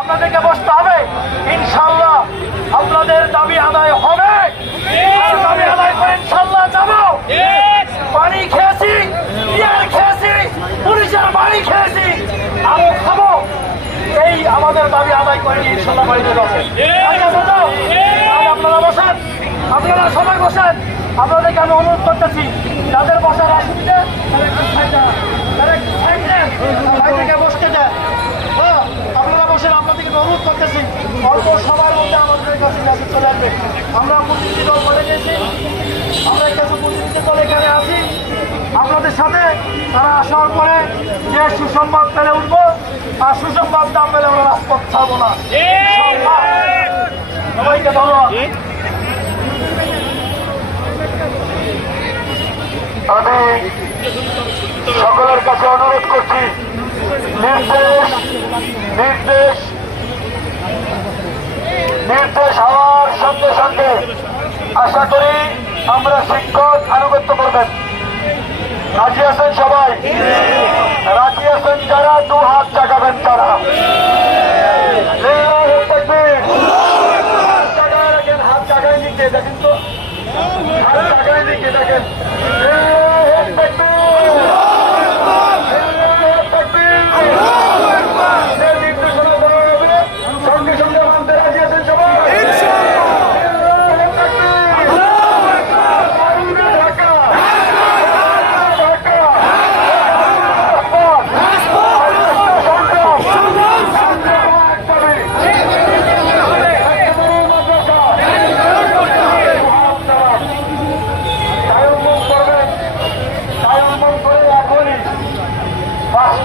আপনাদেরকে বসতে হবে। ইনশাল্লাহ আপনাদের দাবি আদায় হবে। দাবি আদায় করে ইনশাল্লাহ যাব। পানি খেয়েছি বিয়ার খেয়েছি, পুলিশের বাড়ি খেয়েছি। আরও খাব। এই আমাদের দাবি আদায় করে ইনশাল্লাহ বাড়িতে তো? আর আপনারা বসেন। আপনারা সবাই বসেন। আপনাদেরকে আমি অনুরোধ করতেছি, যাদের বসার অসুবিধা তারা একটু সাইডে তারা একটু সাইডে সাইড থেকে বসতে দেন হ্যাঁ আপনারা বসেন আপনাদেরকে আমি অনুরোধ করতেছি অল্প সবার মধ্যে আমাদের কাছে কাছে চলে আসবে। আমরা প্রতিনিধি দল বলে গেছি। আমরা কিছু প্রতিনিধি দল এখানে আছি। আপনাদের সাথে তারা আসার পরে যে সুসংবাদ পেলে উঠবো আর সুসংবাদ না পেলে আমরা রাজপথ ছাড়বো না। সবাইকে ধন্যবাদ। আমি সকলের কাছে অনুরোধ করছি নির্দেশ হওয়ার সঙ্গে সঙ্গে আশা করি আমরা শিক্ষক আনুগত্য করবেন। রাজি আছেন সবাই? রাজি আছেন যারা? দু হাত জাগাবেন তারা। হাত দেখেন তো। দেখেন।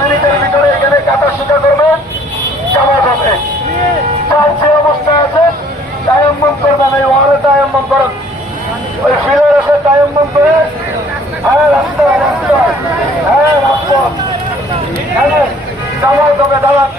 মিনিটের ভিতরে এখানে কাটা শিকা করবে। জামাত হবে। চার যে অবস্থা আছে। তায়াম্বম করবেন এই ওয়ারে তায়াম্বম করেন। ওই ফিরের আছে তায়াম্বম করে হ্যাঁ রাস্তা রাস্তা হ্যাঁ রাস্তা। হ্যাঁ জামাত হবে, দাঁড়ান।